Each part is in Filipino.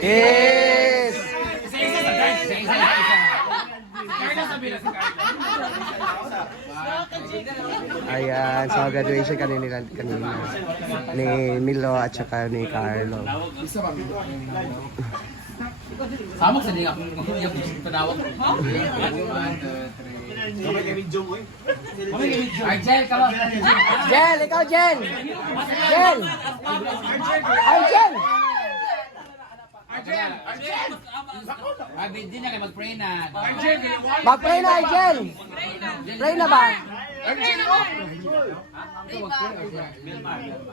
Yes! Ayan, so graduation kanina ni Milo at saka ni Carlo. Samok sa niya yung panawag. Argel, come on. Jen, ikaw Jen! Jen! Arjen! Ay, hindi na kayo mag-pray na. Mag-pray na Arjen! Pray na ba?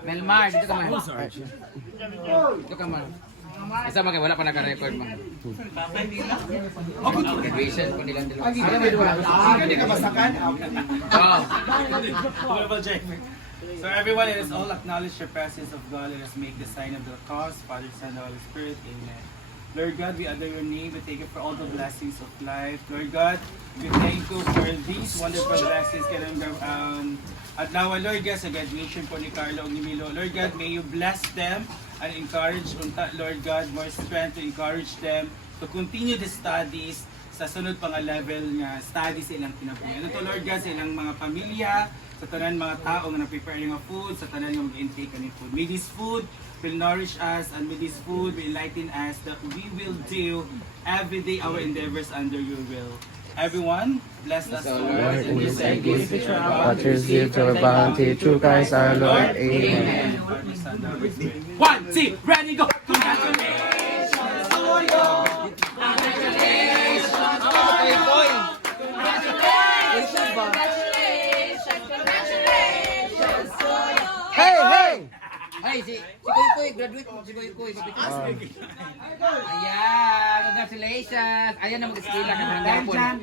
Melmar, dito ka man. Dito ka man. Isa mga wala pa naka-record man. Graduation po nilang dalawa. Hindi ka masakan? Oh. So everyone, let us all acknowledge the presence of God. Let us make the sign of the cross. Father, Son, and Holy Spirit. Amen. Lord God, we honor your name. We thank you for all the blessings of life. Lord God, we thank you for these wonderful blessings. At now, Lord God, sa graduation po ni Carlo o ni Milo, Lord God, may you bless them and encourage, Lord God, more strength to encourage them to continue the studies sa sunod pang level nga studies sa ilang kinabuhi. Ano to, Lord God, sa ilang mga pamilya, sa tanan mga tao nga na-prepare yung food, sa tanan yung mag-intake ng food. May this food will nourish us, and with this food will enlighten us that we will do every day our endeavors under your will. Everyone, bless us, Lord, and you say, give it to our What is due to our bounty, through Christ our Lord. Amen. 1, 2, ready, go! Congratulations to you! Congratulations to you! Congratulations to you! Hey, hey! Ay, si Kuy, graduate mo si Kuy. Ayan, congratulations. Ayan na mag-skila ka ng gapon.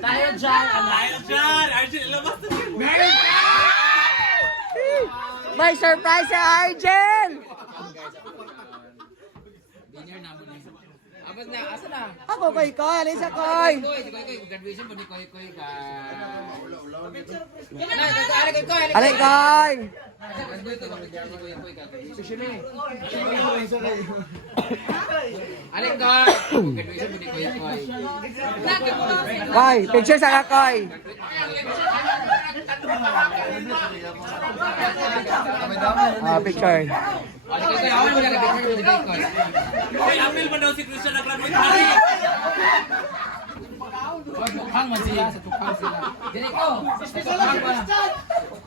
Tayo dyan, Arjun, ilabas na yun! May surprise sa Arjen! Dinner na mo na. Abag na, asa na? Ako kay Koy, alis sa Koy! Si Kuy, graduation mo ni Kuy ka. Kuy. Alay Koy! Alin ka? Graduation mo ni Kuy. Koy, picture sa Koy! Picture. Awan mo na picture mo ni Kuy. Uy, apil mo daw si Christian na graduate. Tukhang man siya, sa tukhang sila. Dili ko, sa tukhang ko.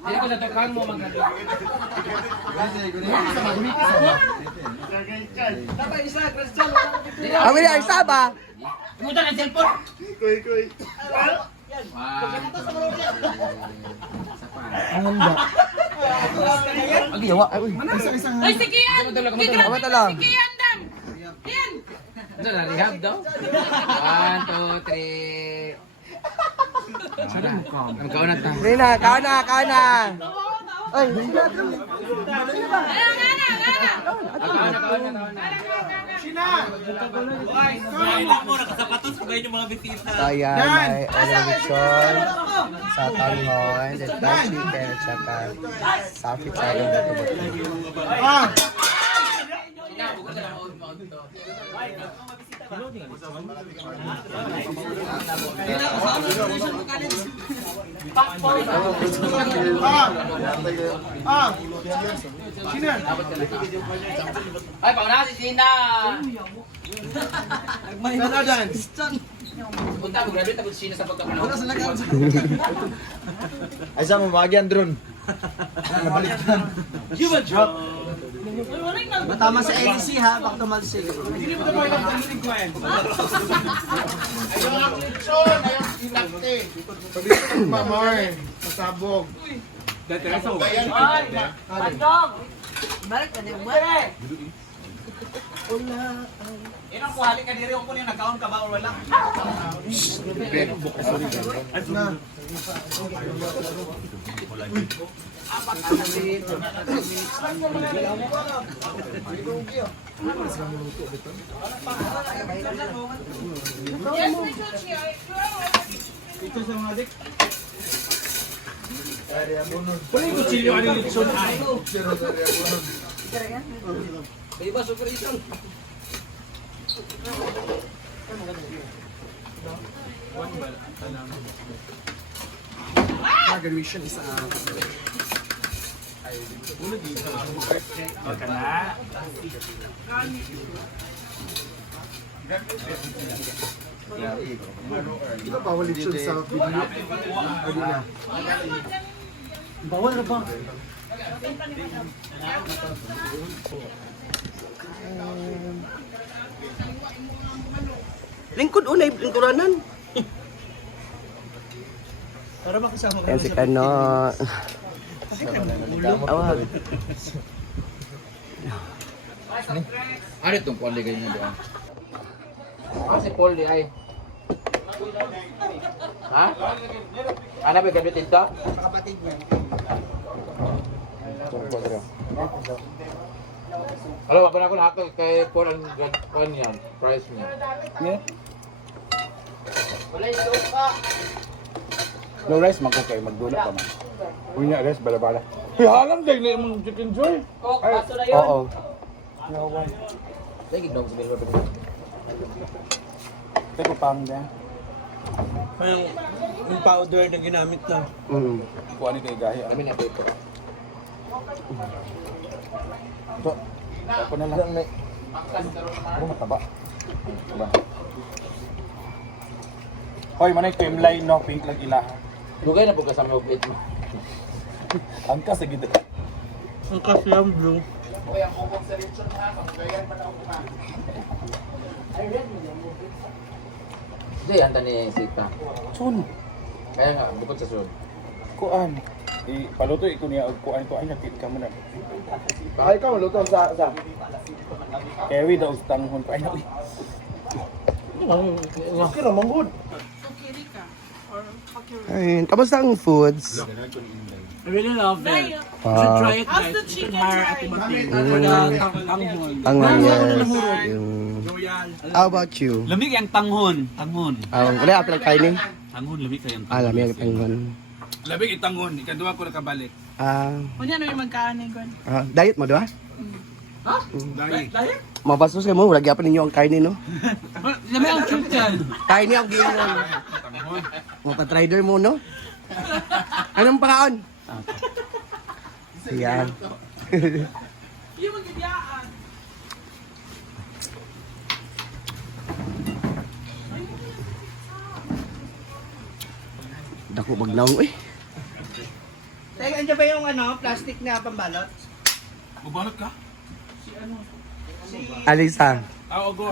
Dili ko sa tukhang mo mag-graduate. Ang wala isa ba? Imutan ang cellphone. Ang yawa. Ay, sige yan! Tama talang. Sige yan, Dam! Yan! Ano na, rehab daw? 1, 2, 3. Ang kaunat na. Rina, kana! Ay, Kailan mo, nakasapatos ko yung mga bisita. so ayan, may election sa Tanghon, at fried chicken, at saka sausage sa akin bato-bato. Ay, pauna si Sina! Punta, mag-graduate ako si Sina sa pagkakunaw. Ay sa mamagyan drone. Matama sa LC ha, bak tumalsik. Hindi mo naman ang pagkinig ko yan. Ayun ang lechon, ayun inakte. Pagkita mamar, masabog. Dati rin sa Bayan, Inang po, halik ka diri ko yung nagkaon ka ba o wala? Ito sa mga dik. Pwede yung kutsilyo ang lechon ay. Iba, super isang. Graduation is Okay na. di ba bawal ito sa video? Hindi na. Bawal na ba? Lingkod unay, lingkuranan. Para makasama Ayan si Kano. Awag. Ano itong Paul di ganyan doon? Si Paul di ay. Ha? Ano ba gamit ito? kapatid niya. Alam, wala ko lahat kay Paul ang kwan yan, price niya. No rice, magkakay, magdula pa man. Unya rice, bala-bala. Hey, halang day na yung chicken joy. Oo. Lagi dong sa bilwa. Ito ko pang dyan. Yung powder na ginamit na. Kuha ni kay gahi. Kami na dito. So, ako na lang. Ano mataba? Mataba. Hoy, manay cream line no, pink lang ila. Lugay na po ka sa mga update mo. Angka sa gid. Ang kaslam blue. Hindi, handa ni Sita. Sun, Kaya nga, bukod sa sunod. kuan. Paluto ko niya og kuan ko ay nakit ka mo na. Ay ka maluto sa Carry daw sa tanghon pa ay na. Okay naman good. Ayun, kamusta ang foods? I really love it. Ah, Try it How's guys. the You chicken can hire fry? Ate Mati for the tanghon. ang yes. Yung... How about you? Lamig ang tanghon. Tanghon. Wala apil ang kainin? Tanghon, lamig kayang Alam yung tangon. Lamig itanghon. Ikaduha ko nakabalik. Kunya ano yung magkaanay ko? Diet mo doon? Dahil. Mapastos kayo mo, wala gyapon ninyo ang kainin, no? Lamig ang chicken. Kainin ang gingon. Mapatrider mo, no? Anong pakaon? Yan. Yung magigiyaan. Dako bagnaong, eh. Teka, andyan ba yung plastic na pambalot? Bubalot ka? Alisa, Ogo.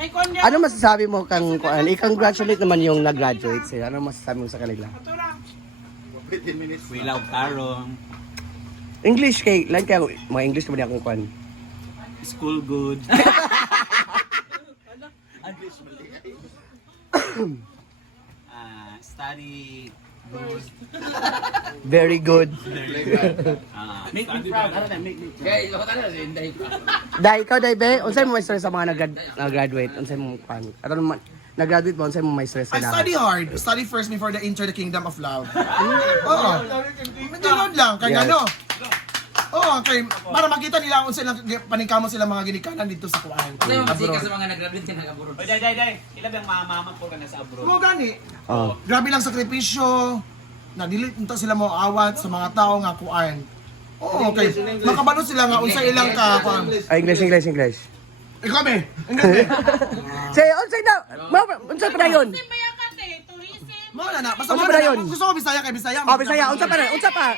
Ay, kunya. ano masasabi mo kang kuan? I-congratulate naman yung nag-graduate sila. Ano masasabi mo sa kanila? We love tarong. English kay, lang kaya mga English naman akong kuan. School good. Study good. Very good. Make me proud. Ano na, make me proud. Kaya, ito ka na, hindi ko. Dai, ikaw, Dai, be, unsay mo may stress sa mga nag-graduate? Unsay mo kuan? Ato naman, nag-graduate ba? Unsay mo may stress I sila? study hard. Study first before the enter the kingdom of love. Oo. Hindi lang. Kaya Yes. ano. Oo, kay para makita nila kung sila paningkamo sila mga ginikanan dito sa kuan. Ano yung masika sa mga nag-graduate ka nag-abroad? Day. Ilan bang mama po ka na sa abroad? Mo gani. Oh. Grabe lang sakripisyo. Na dili nito sila mo awat sa mga tao nga kuan. Oo, okay. Makabalo sila nga unsa ilang ka kuan. Ay, English. Ikaw be. English. Say, unsay na? Unsay pa na yun? Simbayan ka te, tourism. Mo na. Basta Ano mo ba na. yun? Gusto ko Bisaya kay Bisaya. Oh, Bisaya, unsa pa na? Unsa pa?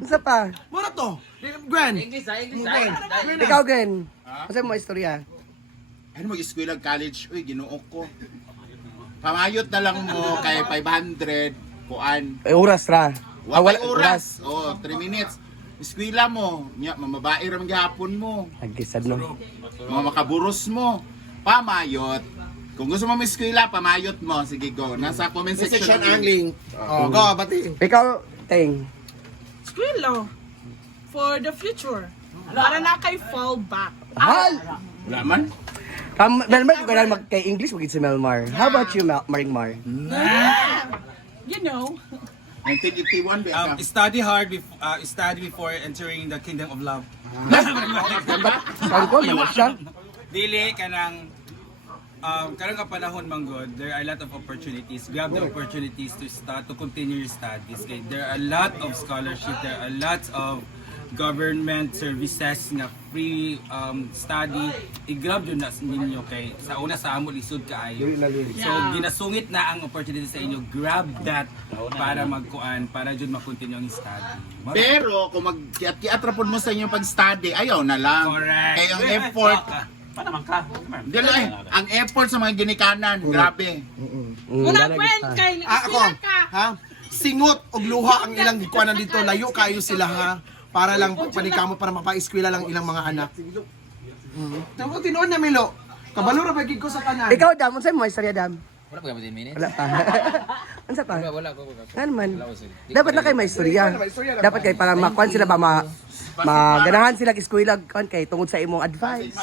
Unsa pa? Mo na to. Gwen. English. Ikaw, Gen. Unsay mo istorya? Ano mag-eskwela college? Uy, ginuok ko. Pamayot na lang mo kay 500 kuan. Oras ra. Wala oras. Oh, 3 minutes. Eskwela mo, nya mamabae ra man gihapon mo. Nagisad no. Mga makaburos mo. Pamayot. Kung gusto mo eskwela, pamayot mo. Sige, go. Nasa comment section ang link. Oh, go bati. Ikaw, Teng. Squillo. For the future. Para na kay fall back. Hal! Wala man. Melmar, kung kailan mag-English, magiging si Melmar. How about you, Maring Mar? You know. 1981 ba ka? Study before entering the kingdom of love. Saan ko, malas siya. Dili kanang karang kapanahon manggod, there are a lot of opportunities. Grab the opportunities to continue your studies. Okay? There are a lot of scholarship, there are lots of government services na free study. I-grab yun na ninyo kay sa una sa amo lisod kaayo. So ginasungit na ang opportunity sa inyo. Grab that para magkuan, para jud ma-continue ang study. Pero kung mag-kiatrapon mo sa inyong pag-study, ayaw na lang. Correct. Kaya ang effort, dili, ang effort sa mga ginikanan, grabe. Una friend kay Ako, sila ka. ha? Singot og luha ang ilang gikuanan dito, layo kayo sila ha. Para lang pagpanikamot para mapa-eskwela lang ilang mga anak. Tamo tinuod na Milo. Kabalo ra bagig ko sa kanan. Ikaw, Dam, unsa mo istorya, Dam? Wala pa 10 minutes. Wala pa. Unsa pa? Wala ko. Nga naman. Dapat na kayo may istorya. Dapat kayo para makuan sila ba maganahan sila iskwela kan kay tungod sa imong advice.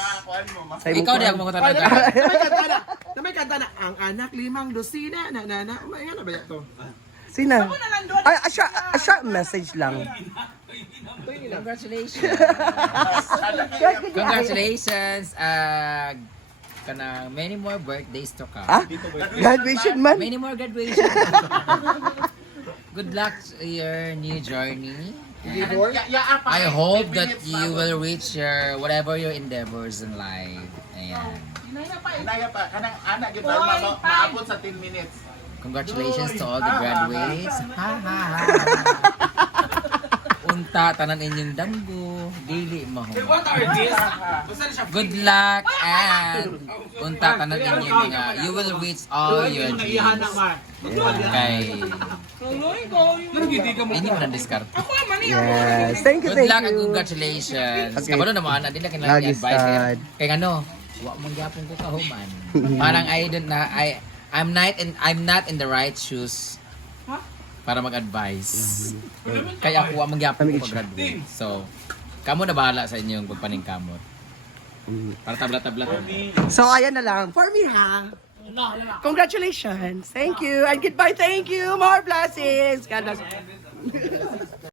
Sa imong Ikaw di kuan. ako magtatanong. May kanta na, ang anak limang dosina na. May ano ba to? Sina? Ay, asya message lang. Congratulations. Congratulations. Kana many more birthdays to come. Ah? Graduation man. Many more graduations. Good luck to your new journey. And I hope that you will reach your whatever your endeavors in life. Ayan. Inaya pa, kanang anak yun, maabot sa 10 minutes. Congratulations to all the graduates. Ha ha ha. Unta tanan inyong danggo, dili mo. What are these? Good luck and unta tanan inyong mga you will reach all your dreams. Okay. Hindi mo nang discard. Yes. Thank you, Good thank luck and you. congratulations. Okay. Kabalo naman, hindi na kinala Lagi advice sad. kay ano, wa mong gyapon ko kahuman. Parang I'm not in the right shoes para mag-advise. Kaya ako wa mong gyapon ko pag-graduate. So, kamo na bahala sa inyong pagpaningkamot. Para tabla-tabla. So, ayan na lang. For me, ha? Congratulations. Thank you. And goodbye. Thank you. More blessings. God bless.